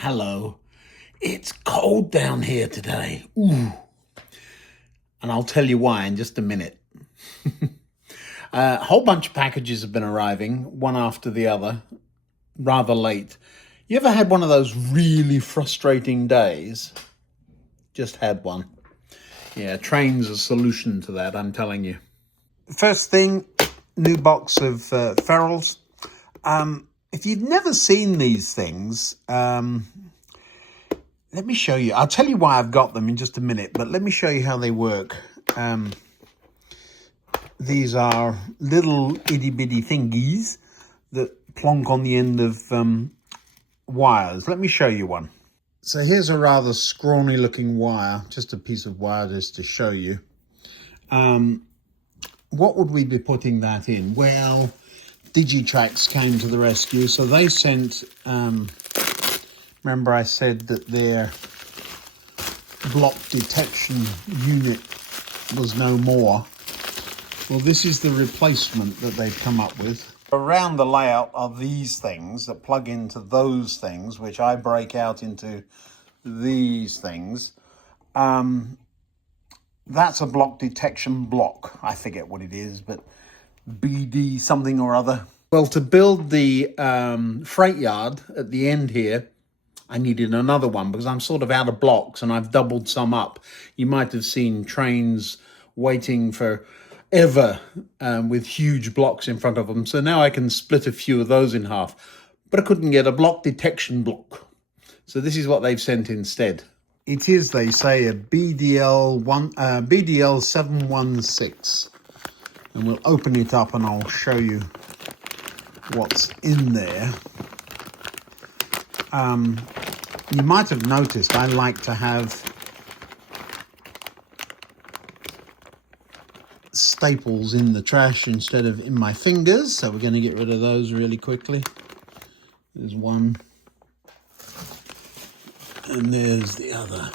Hello. It's cold down here today. Ooh. And I'll tell you why in just a minute. A whole bunch of packages have been arriving, one after the other, rather late. You ever had one of those really frustrating days? Just had one. Yeah, train's a solution to that, I'm telling you. First thing, new box of ferrules. If you've never seen these things, let me show you. I'll tell you why I've got them in just a minute, but let me show you how they work. These are little itty-bitty thingies that plonk on the end of wires. Let me show you one. So here's a rather scrawny looking wire, just a piece of wire just to show you. What would we be putting that in? Well, Digitrax came to the rescue, so they sent, remember I said that their block detection unit was no more. Well, this is the replacement that they've come up with. Around the layout are these things that plug into those things, which I break out into these things. That's a block detection block. I forget what it is, but BD something or other. Well, to build the freight yard at the end here, I needed another one because I'm sort of out of blocks and I've doubled some up. You might have seen trains waiting for ever with huge blocks in front of them. So now I can split a few of those in half, but I couldn't get a block detection block. So this is what they've sent instead. It is, they say, a BDL 716. And we'll open it up and I'll show you what's in there. You might have noticed I like to have staples in the trash instead of in my fingers, so we're going to get rid of those really quickly. There's one, and there's the other.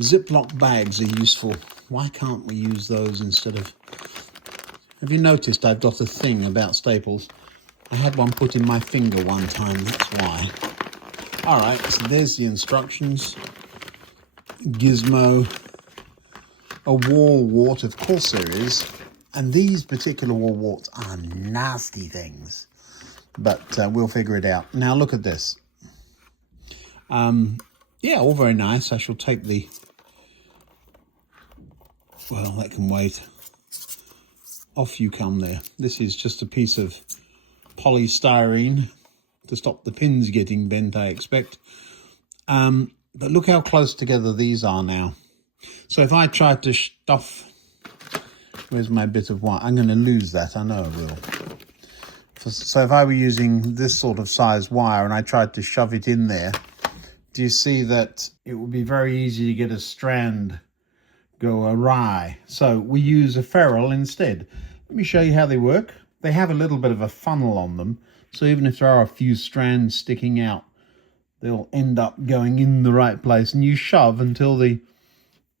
Ziploc bags are useful. Why can't we use those instead of... Have you noticed I've got a thing about staples? I had one put in my finger one time, that's why. All right, so there's the instructions. Gizmo. A wall wart, of course there is. And these particular wall warts are nasty things. But we'll figure it out. Now look at this. Yeah, all very nice. I shall take the... Well, that can wait. Off you come there. This is just a piece of polystyrene to stop the pins getting bent, I expect. But look how close together these are now. So if I tried to stuff... Where's my bit of wire? I'm going to lose that, I know I will. So if I were using this sort of size wire and I tried to shove it in there, do you see that it would be very easy to get a strand go awry? So we use a ferrule instead. Let me show you how they work. They have a little bit of a funnel on them, so even if there are a few strands sticking out, they'll end up going in the right place, and you shove until the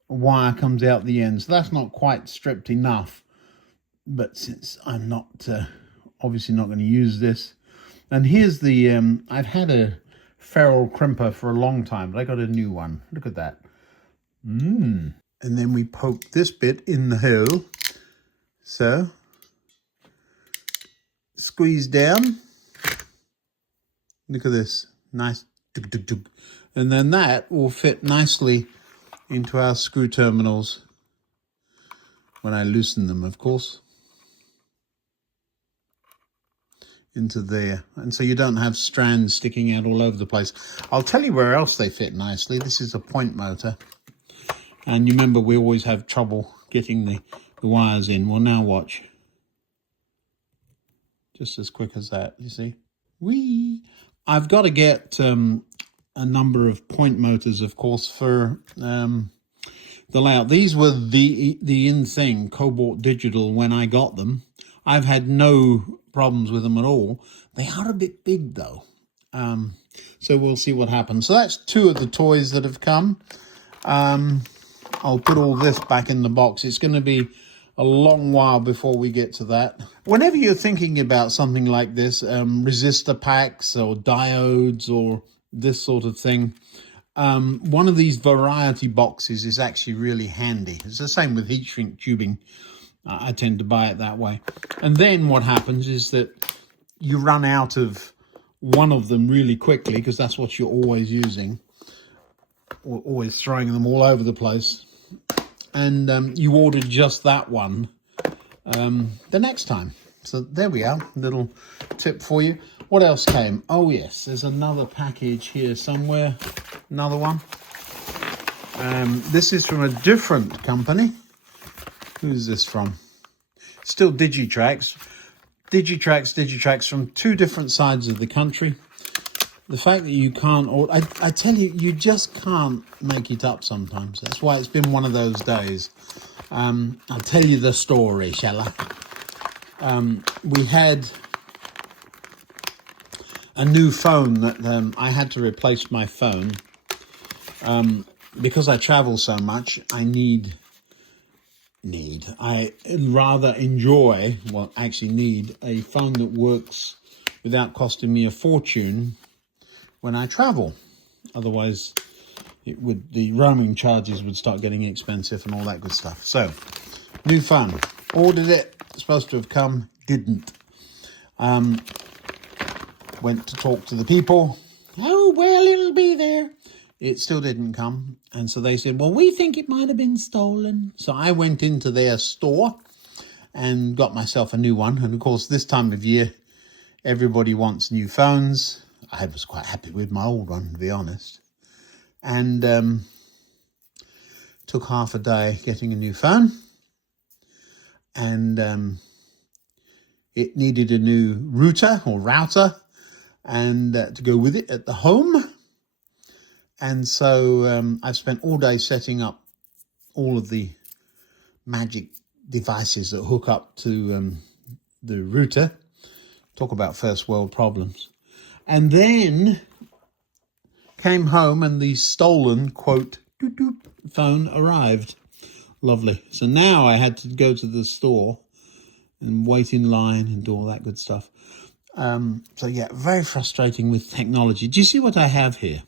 wire comes out the end. So that's not quite stripped enough, but since I'm not obviously not going to use this, and here's the I've had a ferrule crimper for a long time, but I got a new one. Look at that. And then we poke this bit in the hole, so squeeze down. Look at this, nice, and then that will fit nicely into our screw terminals when I loosen them, of course, into there. And so you don't have strands sticking out all over the place. I'll tell you where else they fit nicely. This is a point motor. And you remember we always have trouble getting the wires in. Well, now watch. Just as quick as that, you see? Whee! I've got to get a number of point motors, of course, for the layout. These were the in thing, Cobalt Digital, when I got them. I've had no problems with them at all. They are a bit big, though. So we'll see what happens. So that's two of the toys that have come. I'll put all this back in the box. It's going to be a long while before we get to that. Whenever you're thinking about something like this, resistor packs or diodes or this sort of thing. One of these variety boxes is actually really handy. It's the same with heat shrink tubing. I tend to buy it that way. And then what happens is that you run out of one of them really quickly, because that's what you're always using, or always throwing them all over the place. And you order just that one the next time. So there we are, little tip for you. What else came? Oh yes, there's another package here somewhere, another one. This is from a different company. Who's this from? Still Digitrax. Digitrax from two different sides of the country. The fact that you can't order, I tell you, you just can't make it up sometimes. That's why it's been one of those days. I'll tell you the story, shall I? We had a new phone that I had to replace my phone. Because I travel so much, I I rather enjoy, well, actually need a phone that works without costing me a fortune when I travel. Otherwise, the roaming charges would start getting expensive and all that good stuff. So, new phone. Ordered it. Supposed to have come. Didn't. Went to talk to the people. Oh, well, it'll be there. It still didn't come. And so they said, well, we think it might have been stolen. So I went into their store and got myself a new one. And of course, this time of year, everybody wants new phones. I was quite happy with my old one, to be honest. And took half a day getting a new phone. And it needed a new router and to go with it at the home. And so I've spent all day setting up all of the magic devices that hook up to the router. Talk about first world problems. And then came home and the stolen, quote, doop, doop, phone arrived. Lovely. So now I had to go to the store and wait in line and do all that good stuff. So yeah, very frustrating with technology. Do you see what I have here?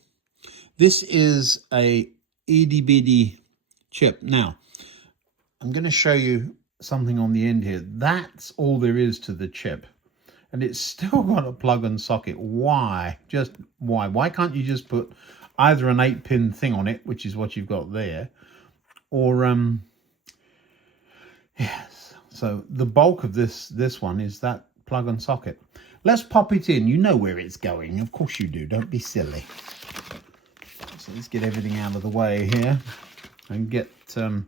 This is a itty bitty chip. Now, I'm going to show you something on the end here. That's all there is to the chip. And it's still got a plug and socket. Why? Just why? Why can't you just put either an 8-pin thing on it, which is what you've got there, or yes. So the bulk of this one is that plug and socket. Let's pop it in. You know where it's going. Of course you do. Don't be silly. So let's get everything out of the way here and get a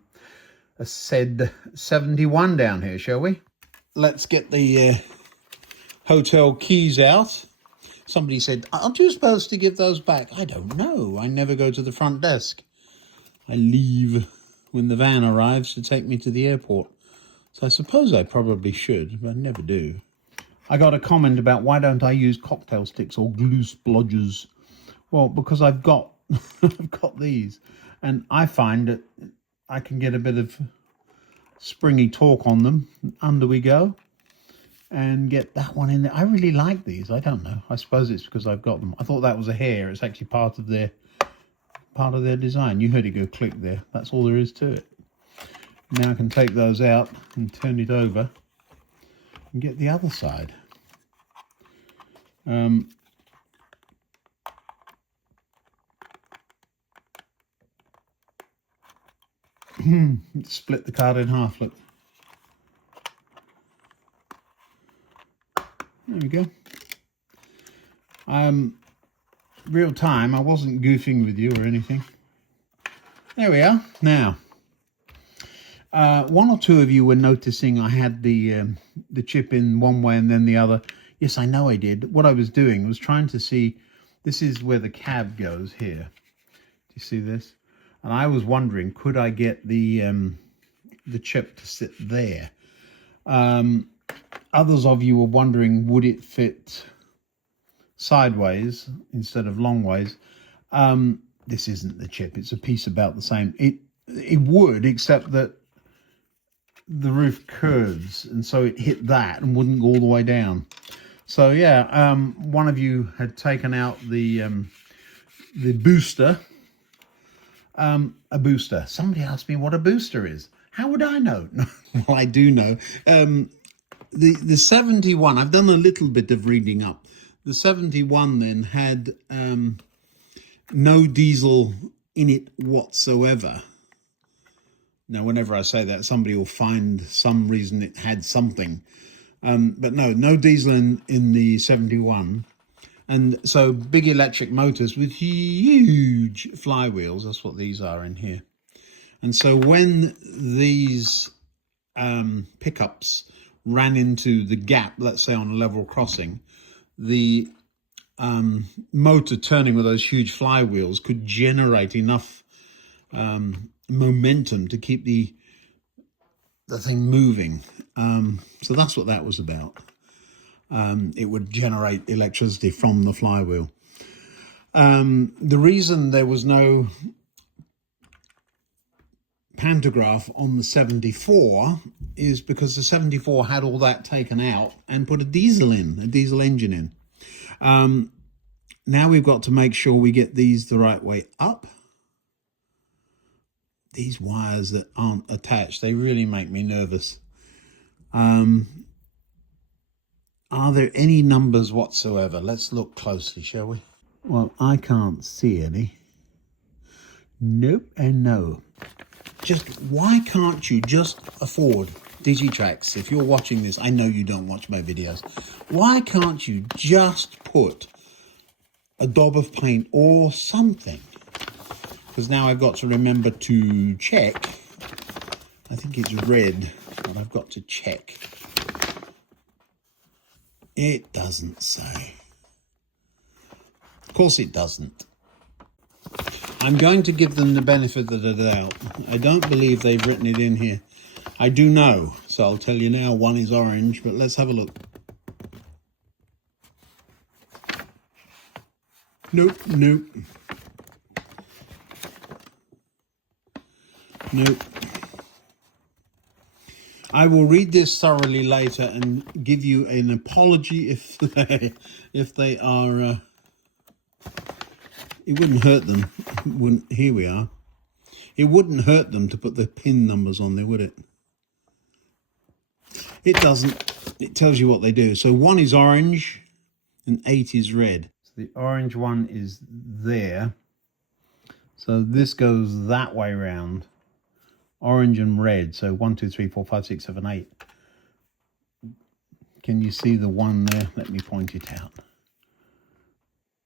SED 71 down here, shall we? Let's get the hotel keys out. Somebody said, aren't you supposed to give those back? I don't know. I never go to the front desk. I leave when the van arrives to take me to the airport. So I suppose I probably should, but I never do. I got a comment about why don't I use cocktail sticks or glue splodges? Well, because I've got I've got these, and I find that I can get a bit of springy torque on them. Under we go, and get that one in there. I really like these. I don't know. I suppose it's because I've got them. I thought that was a hair. It's actually part of their design. You heard it go click there. That's all there is to it. Now I can take those out and turn it over and get the other side. Split the card in half, look. There we go. Real time, I wasn't goofing with you or anything. There we are. Now, one or two of you were noticing I had the chip in one way and then the other. Yes, I know I did. What I was doing was trying to see, this is where the cab goes here. Do you see this? And I was wondering, could I get the chip to sit there? Others of you were wondering, would it fit sideways instead of long ways? This isn't the chip. It's a piece about the same. It would, except that the roof curves, and so it hit that and wouldn't go all the way down. So yeah, one of you had taken out the the booster. A booster. Somebody asked me what a booster is. How would I know? Well, I do know. The 71, I've done a little bit of reading up. The 71 then had no diesel in it whatsoever. Now, whenever I say that, somebody will find some reason it had something. But no diesel in the 71. And so big electric motors with huge flywheels, that's what these are in here. And so when these pickups ran into the gap, let's say on a level crossing, the motor turning with those huge flywheels could generate enough momentum to keep the thing moving. So that's what that was about. It would generate electricity from the flywheel. The reason there was no pantograph on the 74 is because the 74 had all that taken out and put a diesel engine in. Now we've got to make sure we get these the right way up. These wires that aren't attached, they really make me nervous. Are there any numbers whatsoever? Let's look closely, shall we? Well, I can't see any. Nope and no. Just, why can't you just afford Digitrax? If you're watching this, I know you don't watch my videos. Why can't you just put a daub of paint or something? Because now I've got to remember to check. I think it's red, but I've got to check. It doesn't say. Of course it doesn't. I'm going to give them the benefit of the doubt. I don't believe they've written it in here. I do know, so I'll tell you now, one is orange, but let's have a look. Nope. I will read this thoroughly later and give you an apology if they are. It wouldn't hurt them. Here we are. It wouldn't hurt them to put the pin numbers on there, would it? It doesn't. It tells you what they do. So 1 is orange and 8 is red. So the orange one is there. So this goes that way round. Orange and red. So 1, 2, 3, 4, 5, 6, 7, 8. Can you see the 1 there? Let me point it out.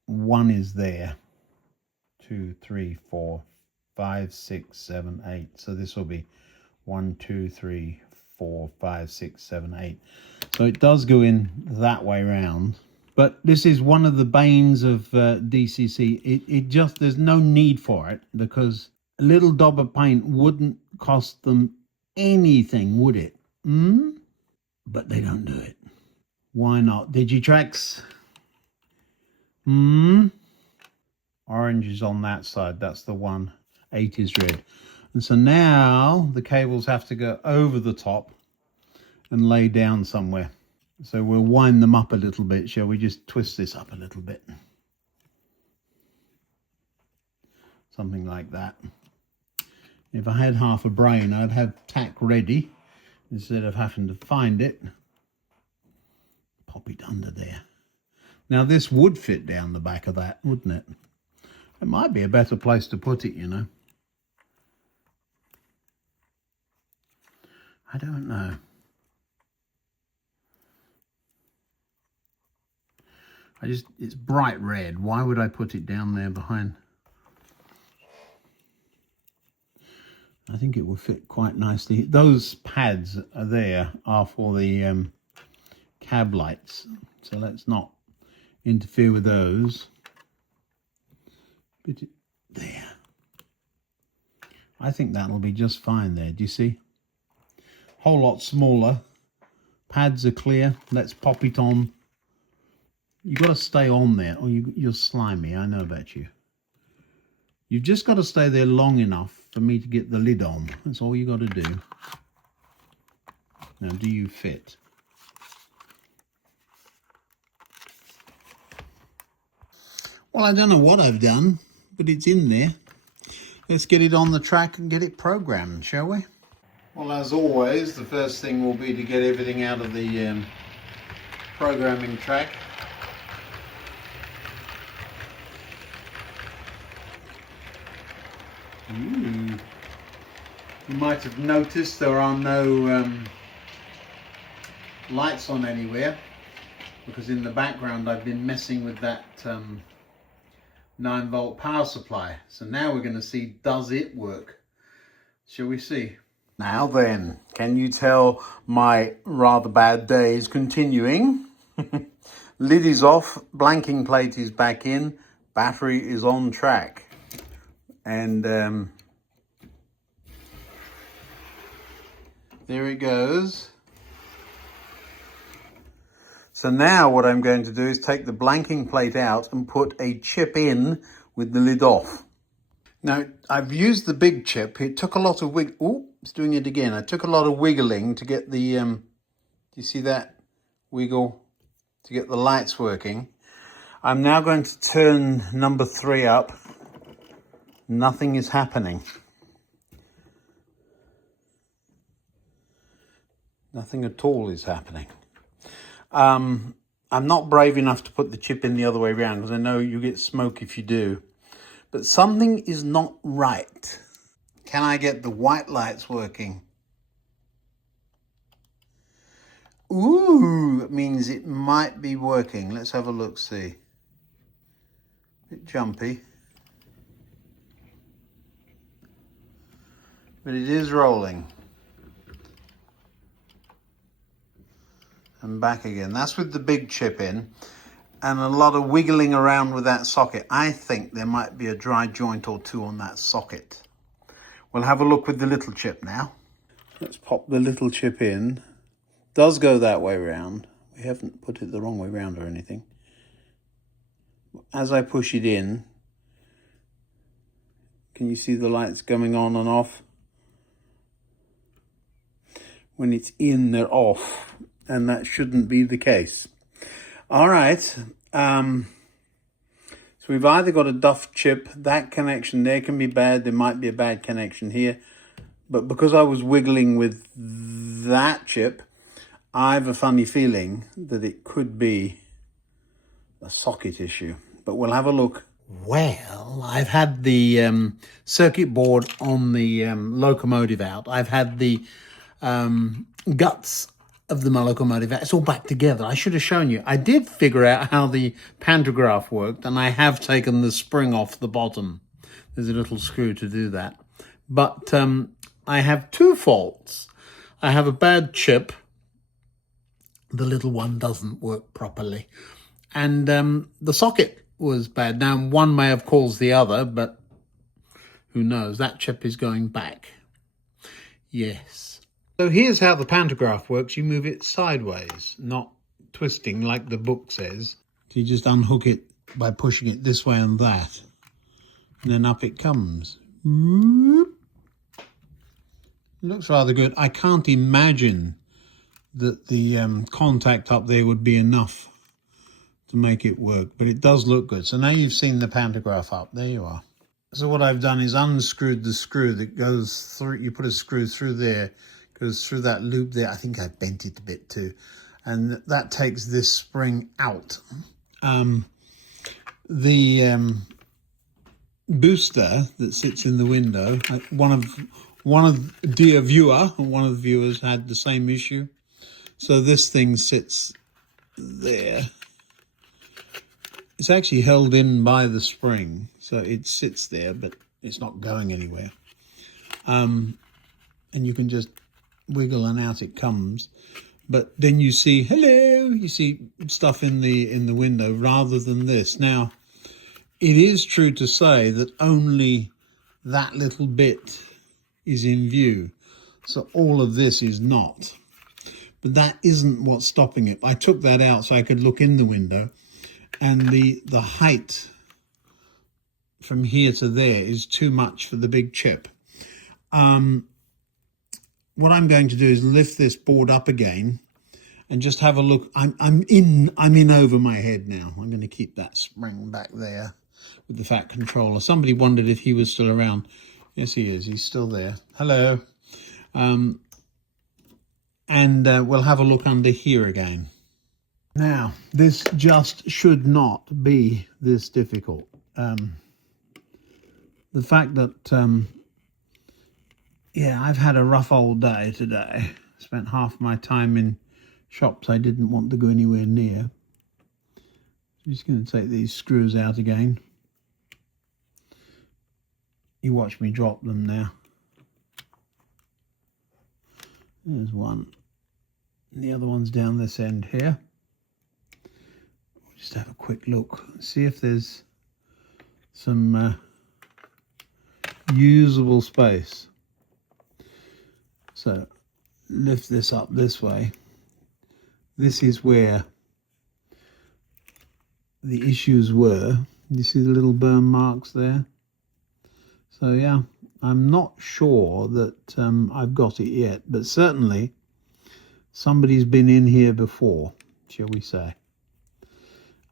1 is there. 2, 3, 4, 5, 6, 7, 8. So this will be 1, 2, 3, 4, 5, 6, 7, 8. So it does go in that way round. But this is one of the banes of DCC. It just, there's no need for it, because a little daub of paint wouldn't cost them anything, would it? But they don't do it. Why not? Digitrax? Orange is on that side. That's the one. 8 is red. And so now the cables have to go over the top and lay down somewhere. So we'll wind them up a little bit. Shall we just twist this up a little bit? Something like that. If I had half a brain, I'd have tack ready instead of having to find it. Pop it under there. Now this would fit down the back of that, wouldn't it? It might be a better place to put it, you know. I don't know. It's bright red. Why would I put it down there behind? I think it will fit quite nicely. Those pads are for the cab lights. So let's not interfere with those. Put it there. I think that'll be just fine there. Do you see? Whole lot smaller. Pads are clear. Let's pop it on. You've got to stay on there, or you're slimy. I know about you. You've just got to stay there long enough for me to get the lid on. That's all you got to do. Now, do you fit? Well, I don't know what I've done, but it's in there. Let's get it on the track and get it programmed, shall we? Well, as always, the first thing will be to get everything out of the programming track. You might have noticed there are no lights on anywhere, because in the background I've been messing with that 9-volt power supply. So now we're going to see, does it work? Shall we see? Now then, can you tell my rather bad day is continuing? Lid is off, blanking plate is back in, battery is on track. And there it goes. So now what I'm going to do is take the blanking plate out and put a chip in with the lid off. Now, I've used the big chip. It took a lot of oh, it's doing it again. I took a lot of wiggling to get the, do you see that wiggle? To get the lights working. I'm now going to turn number 3 up. Nothing is happening. Nothing at all is happening. I'm not brave enough to put the chip in the other way around because I know you get smoke if you do. But something is not right. Can I get the white lights working? Ooh, it means it might be working. Let's have a look, see. Bit jumpy. But it is rolling. And back again. That's with the big chip in. And a lot of wiggling around with that socket. I think there might be a dry joint or two on that socket. We'll have a look with the little chip now. Let's pop the little chip in. Does go that way round. We haven't put it the wrong way round or anything. As I push it in, can you see the lights coming on and off? When it's in, they're off. And that shouldn't be the case. All right. So we've either got a duff chip, that connection there can be bad. There might be a bad connection here. But because I was wiggling with that chip, I have a funny feeling that it could be a socket issue. But we'll have a look. Well, I've had the circuit board on the Locomotive out. I've had the guts of the Locomotive out. It's all back together. I should have shown you. I did figure out how the pantograph worked, and I have taken the spring off the bottom. There's a little screw to do that. But I have 2 faults. I have a bad chip. The little one doesn't work properly. And the socket was bad. Now, one may have caused the other, but who knows? That chip is going back. Yes. So here's how the pantograph works. You move it sideways, not twisting like the book says. You just unhook it by pushing it this way and that. And then up it comes. It looks rather good. I can't imagine that the contact up there would be enough to make it work. But it does look good. So now you've seen the pantograph up. There you are. So what I've done is unscrewed the screw that goes through. You put a screw through there. Goes through that loop there. I think I bent it a bit too. And that takes this spring out. The booster that sits in the window, one of dear viewer, one of the viewers had the same issue. So this thing sits there. It's actually held in by the spring. So it sits there, but it's not going anywhere. And you can just wiggle and out it comes. But then you see, hello, you see stuff in the window rather than this. Now, it is true to say that only that little bit is in view. So all of this is not. But that isn't what's stopping it. I took that out so I could look in the window. And the height from here to there is too much for the big chip. What I'm going to do is lift this board up again and just have a look. I'm in over my head now. I'm going to keep that spring back there with the fat controller. Somebody wondered if he was still around. Yes, he is. He's still there. Hello. And we'll have a look under here again. Now, this just should not be this difficult. The fact that, yeah, I've had a rough old day today. Spent half my time in shops I didn't want to go anywhere near. Just going to take these screws out again. You watch me drop them now. There's one. And the other one's down this end here. Just have a quick look, see if there's some usable space. So lift this up this way. This is where the issues were. You see the little burn marks there? So yeah, I'm not sure that I've got it yet, but certainly somebody's been in here before, shall we say.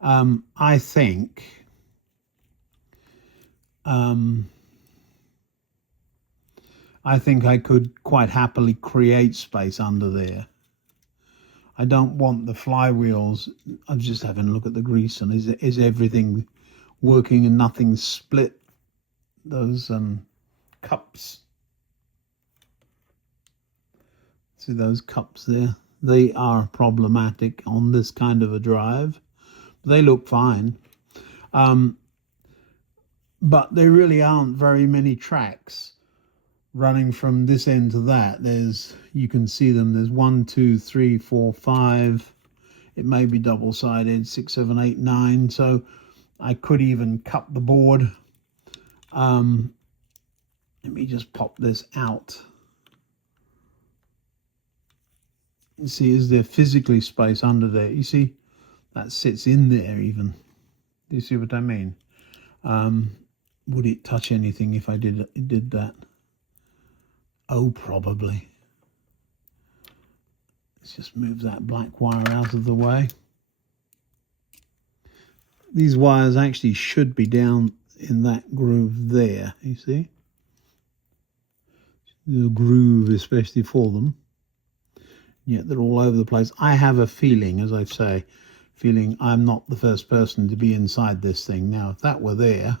I think I could quite happily create space under there. I don't want the flywheels. I'm just having a look at the grease, and is everything working and nothing split? Those cups. See those cups there? They are problematic on this kind of a drive. They look fine. But there really aren't very many tracks running from this end to that. You can see them. There's 1, 2, 3, 4, 5. It may be double-sided, 6, 7, 8, 9. So I could even cut the board. Let me just pop this out. You see, is there physically space under there? You see, that sits in there even. Do you see what I mean? Would it touch anything if I did that? Oh, probably. Let's just move that black wire out of the way. These wires actually should be down in that groove there, you see? The groove especially for them. Yet they're all over the place. I have a feeling, as I say, I'm not the first person to be inside this thing. Now, if that were there,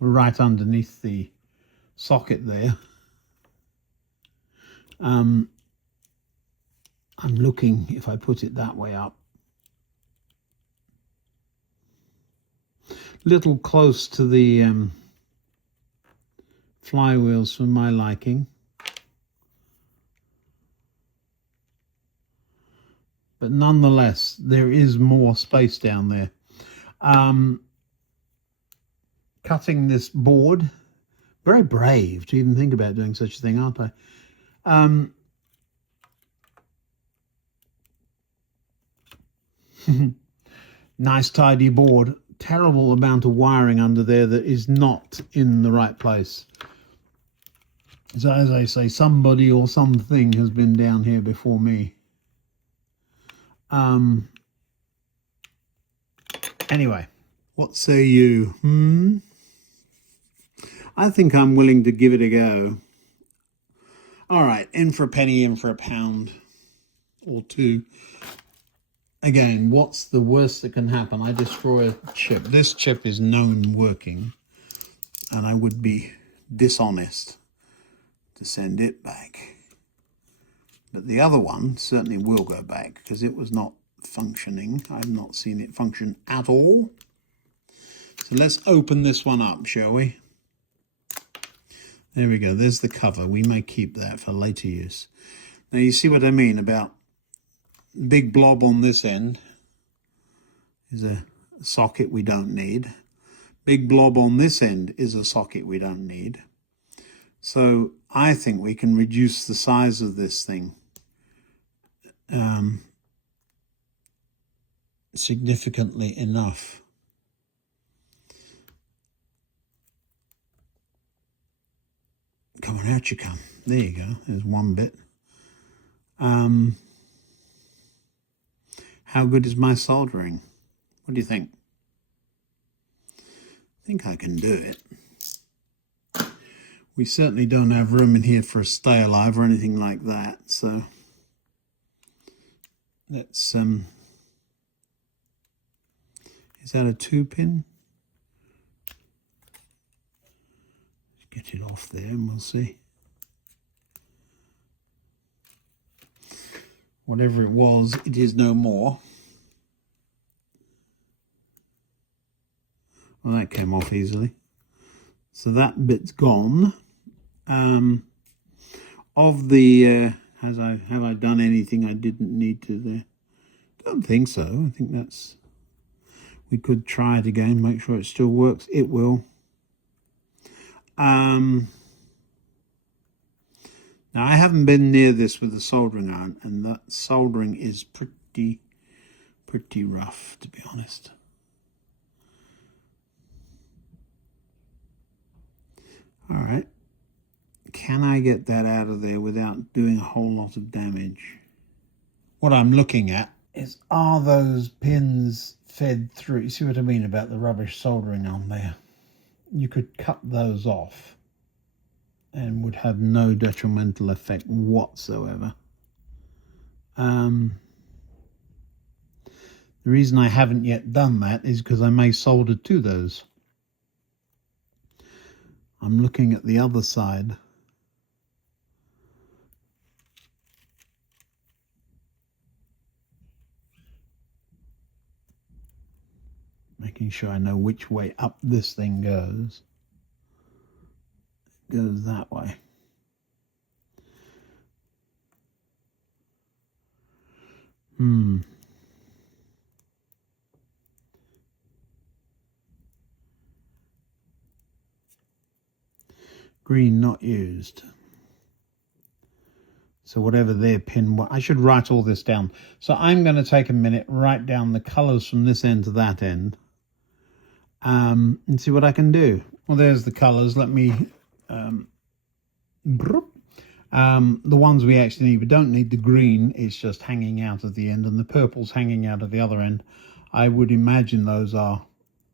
we're right underneath the socket there. I'm looking, if I put it that way up, little close to the flywheels for my liking. But nonetheless, there is more space down there. Cutting this board, very brave to even think about doing such a thing, aren't I? Nice tidy board. Terrible amount of wiring under there that is not in the right place. So as I say, somebody or something has been down here before me. Anyway, what say you? I think I'm willing to give it a go. All right, in for a penny, in for a pound or two. Again, what's the worst that can happen? I destroy a chip. This chip is known working, and I would be dishonest to send it back. But the other one certainly will go back because it was not functioning. I've not seen it function at all. So let's open this one up, shall we? There we go. There's the cover. We may keep that for later use. Now you see what I mean about big blob on this end is a socket we don't need. Big blob on this end is a socket we don't need. So I think we can reduce the size of this thing significantly enough. Come on, out you come. There you go, there's one bit. How good is my soldering? What do you think? I think I can do it. We certainly don't have room in here for a stay alive or anything like that, so let's is that a 2-pin? Get it off there and we'll see. Whatever it was, it is no more. Well, that came off easily. So that bit's gone. Of the, have I done anything I didn't need to there? Don't think so. I think that's, we could try it again, make sure it still works. It will. Now, I haven't been near this with the soldering iron, and that soldering is pretty rough, to be honest. All right. Can I get that out of there without doing a whole lot of damage? What I'm looking at is, are those pins fed through? You see what I mean about the rubbish soldering on there? You could cut those off and would have no detrimental effect whatsoever. The reason I haven't yet done that is because I may solder to those. I'm looking at the other side. Making sure I know which way up this thing goes. It goes that way. Green not used. So whatever their pin, I should write all this down. So I'm going to take a minute, write down the colours from this end to that end, and see what I can do. Well, there's the colours. Let me, the ones we actually need, we don't need the green, it's just hanging out at the end, and the purple's hanging out at the other end. I would imagine those are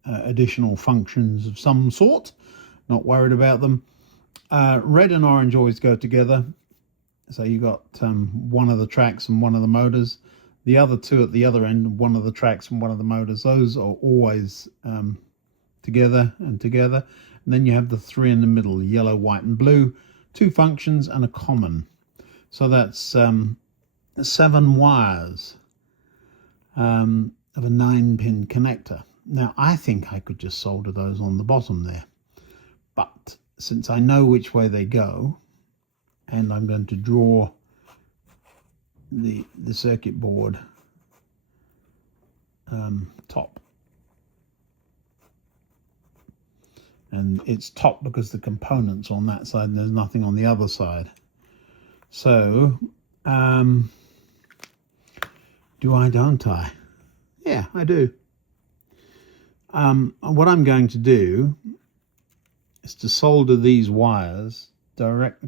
additional functions of some sort. Not worried about them. Red and orange always go together. So you got one of the tracks and one of the motors. The other two at the other end, one of the tracks and one of the motors. Those are always together and together. And then you have the three in the middle, yellow, white and blue. 2 functions and a common. So that's 7 wires of a 9-pin connector. Now, I think I could just solder those on the bottom there. But since I know which way they go, and I'm going to draw the circuit board top. And it's top because the component's on that side and there's nothing on the other side. So, do I, don't I? Yeah, I do. What I'm going to do is to solder these wires,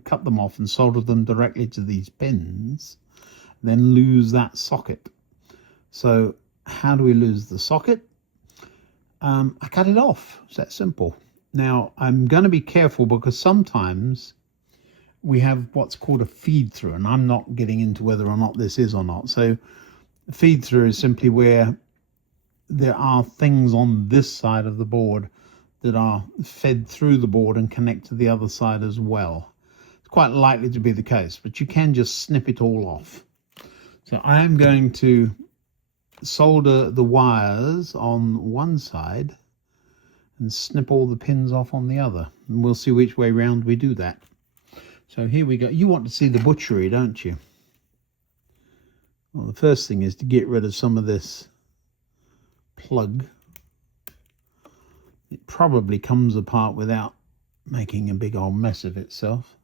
cut them off and solder them directly to these pins, then lose that socket. So how do we lose the socket? I cut it off. It's that simple. Now, I'm going to be careful because sometimes we have what's called a feed through, and I'm not getting into whether or not this is or not. So feed through is simply where there are things on this side of the board that are fed through the board and connect to the other side as well. It's quite likely to be the case, but you can just snip it all off. So I am going to solder the wires on one side and snip all the pins off on the other, and we'll see which way round we do that. So here we go. You want to see the butchery, don't you? Well, the first thing is to get rid of some of this plug. It probably comes apart without making a big old mess of itself.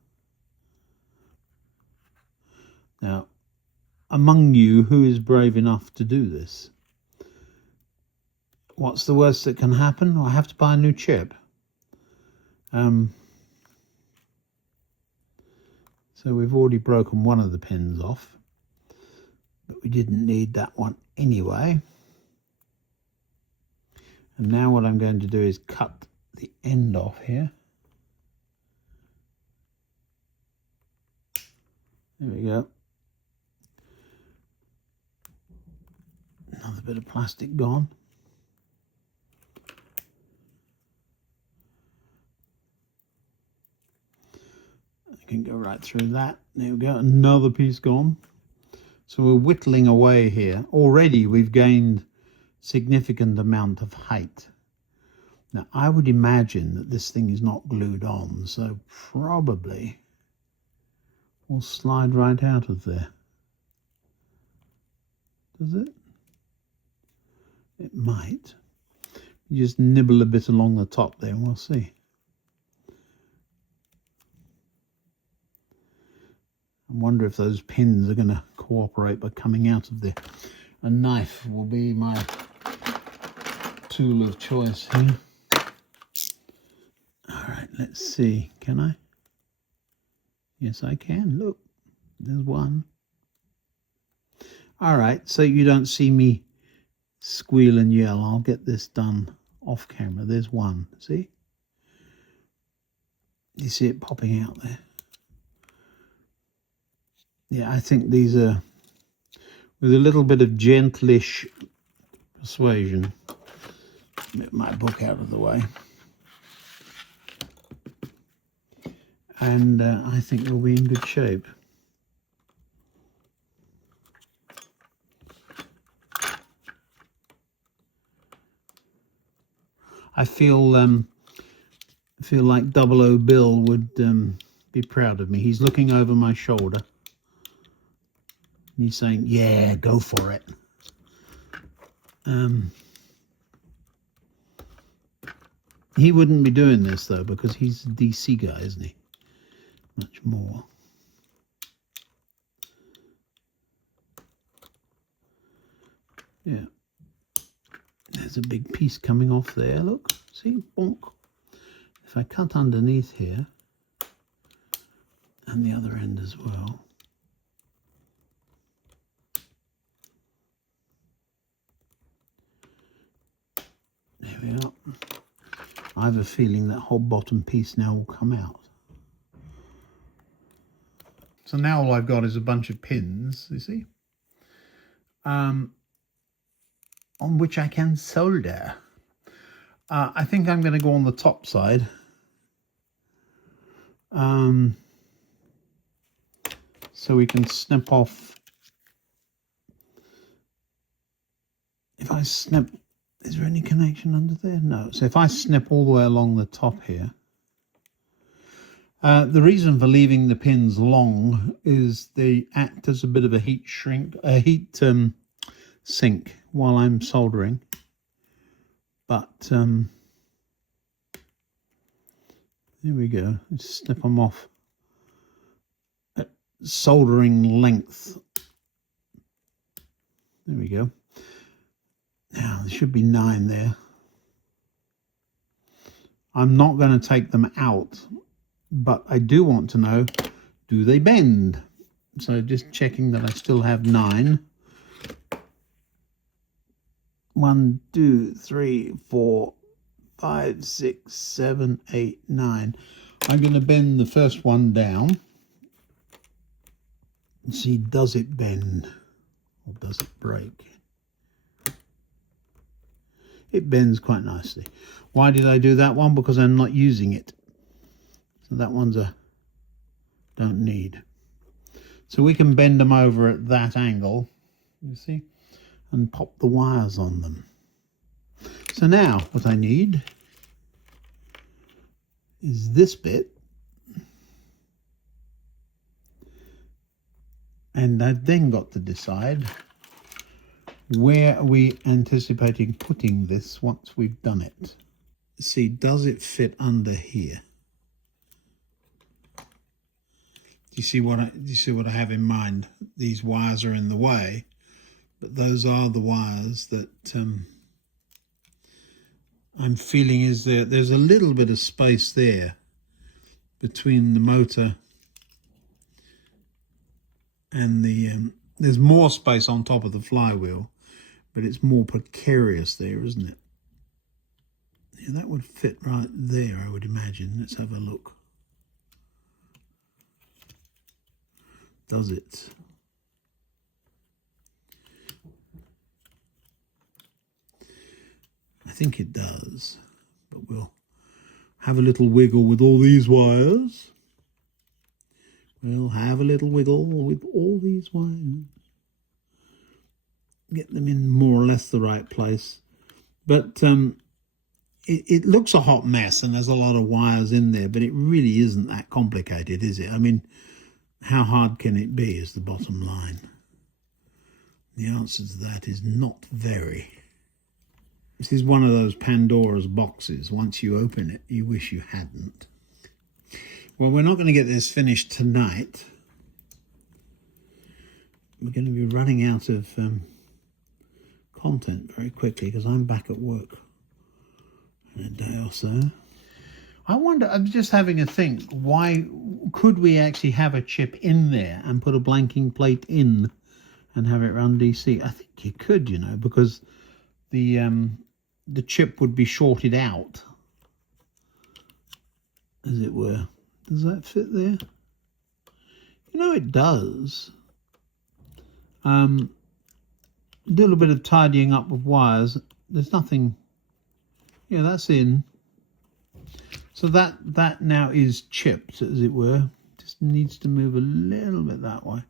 Now, among you, who is brave enough to do this? What's the worst that can happen? I have to buy a new chip. So we've already broken one of the pins off, but we didn't need that one anyway. And now what I'm going to do is cut the end off here. There we go. Another bit of plastic gone. I can go right through that. There we go, another piece gone. So we're whittling away here. Already we've gained significant amount of height. Now I would imagine that this thing is not glued on, so probably will slide right out of there. Does it? It might. You just nibble a bit along the top there and we'll see. I wonder if those pins are going to cooperate by coming out of there. A knife will be my tool of choice here. All right, let's see. Can I? Yes, I can. Look, there's one. All right, so you don't see me squeal and yell. I'll get this done off camera. There's one. See? You see it popping out there? Yeah, I think these are, with a little bit of gentlish persuasion. Get my book out of the way. And I think we'll be in good shape. I feel like 00 Bill would be proud of me. He's looking over my shoulder. He's saying, yeah, go for it. He wouldn't be doing this, though, because he's a DC guy, isn't he? Much more. Yeah. There's a big piece coming off there, look. See? Bonk. If I cut underneath here, and the other end as well. There we are. I have a feeling that whole bottom piece now will come out. So now all I've got is a bunch of pins, you see, on which I can solder. I think I'm going to go on the top side. So we can snip off. If I snip, is there any connection under there? No. So if I snip all the way along the top here, the reason for leaving the pins long is they act as a bit of a heat sink while I'm soldering. But there we go. Just snip them off at soldering length. There we go. Now there should be 9 there. I'm not going to take them out, but I do want to know, do they bend? So just checking that I still have 9. 1, 2, 3, 4, 5, 6, 7, 8, 9. I'm going to bend the first one down and see, does it bend or does it break? It bends quite nicely. Why did I do that one? Because I'm not using it. So that one's a don't need. So we can bend them over at that angle, you see, and pop the wires on them. So now what I need is this bit. And I've then got to decide, where are we anticipating putting this once we've done it? See, does it fit under here? Do you see what I have in mind? These wires are in the way, but those are the wires that I'm feeling is there. There's a little bit of space there between the motor and there's more space on top of the flywheel, but it's more precarious there, isn't it? Yeah, that would fit right there, I would imagine. Let's have a look. Does it? I think it does, but we'll have a little wiggle with all these wires. We'll have a little wiggle with all these wires. Get them in more or less the right place. But it looks a hot mess and there's a lot of wires in there, but it really isn't that complicated, is it? I mean, how hard can it be is the bottom line. The answer to that is not very. This is one of those Pandora's boxes. Once you open it, you wish you hadn't. Well, we're not going to get this finished tonight. We're going to be running out of content very quickly because I'm back at work in a day or so. I wonder, I'm just having a think, why could we actually have a chip in there and put a blanking plate in and have it run DC? I think you could, you know, because the chip would be shorted out, as it were. Does that fit there? You know, it does. A little bit of tidying up of wires. There's nothing. Yeah, that's in. So that now is chipped, as it were. Just needs to move a little bit that way.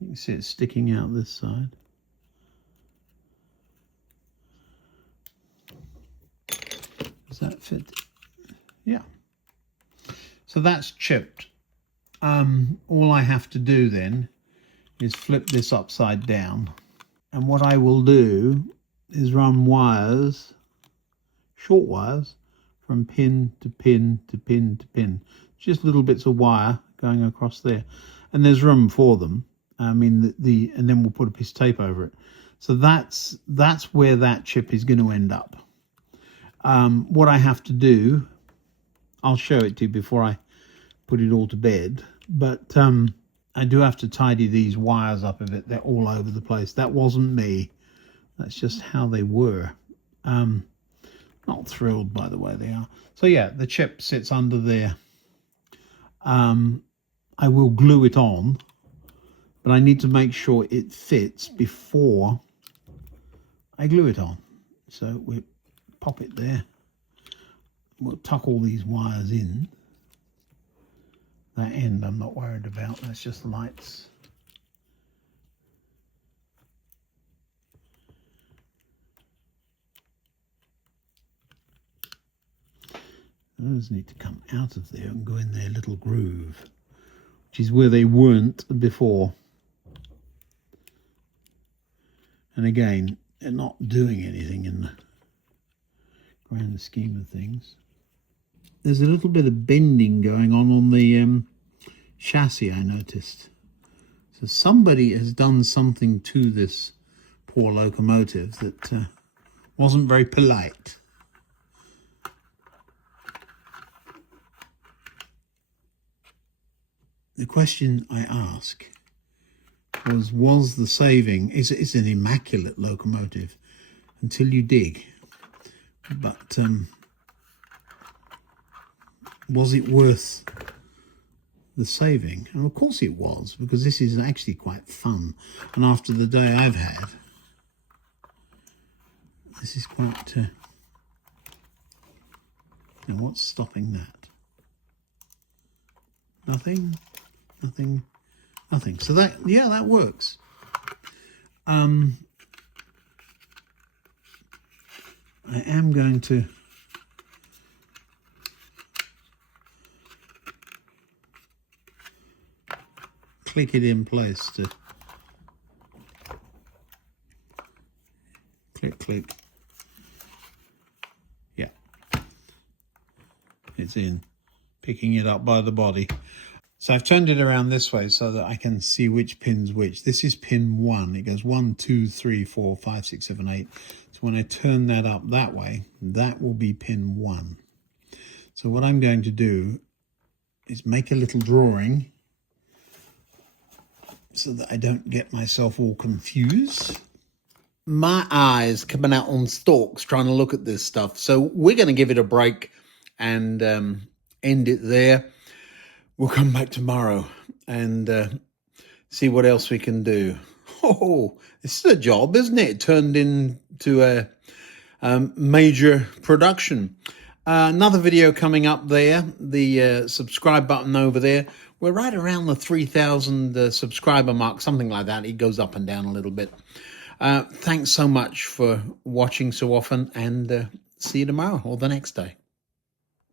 You can see it sticking out this side. Does that fit? Yeah. So that's chipped. All I have to do then is flip this upside down. And what I will do is run wires, short wires, from pin to pin to pin to pin. Just little bits of wire going across there. And there's room for them. I mean, and then we'll put a piece of tape over it. So that's where that chip is going to end up. What I have to do, I'll show it to you before I put it all to bed. But I do have to tidy these wires up a bit. They're all over the place. That wasn't me. That's just how they were. Not thrilled by the way they are. So yeah, the chip sits under there. I will glue it on, but I need to make sure it fits before I glue it on. So we pop it there. We'll tuck all these wires in. That end I'm not worried about, that's just lights. Those need to come out of there and go in their little groove, which is where they weren't before. And again, they're not doing anything in the grand scheme of things. There's a little bit of bending going on the chassis, I noticed. So somebody has done something to this poor locomotive that wasn't very polite. The question I ask was the saving, it's an immaculate locomotive until you dig, but was it worth the saving? And of course it was, because this is actually quite fun, and after the day I've had, this is quite now what's stopping that? Nothing. So that, yeah, that works. I am going to click it in place to click. Yeah, it's in, picking it up by the body. So I've turned it around this way so that I can see which pin's which. This is pin 1. It goes 1, 2, 3, 4, 5, 6, 7, 8. So when I turn that up that way, that will be pin 1. So what I'm going to do is make a little drawing so that I don't get myself all confused. My eye's coming out on stalks trying to look at this stuff. So we're going to give it a break and end it there. We'll come back tomorrow and see what else we can do. Oh, this is a job, isn't it? It turned into a major production. Another video coming up there, the subscribe button over there. We're right around the 3,000 subscriber mark, something like that. It goes up and down a little bit. Thanks so much for watching so often, and see you tomorrow or the next day.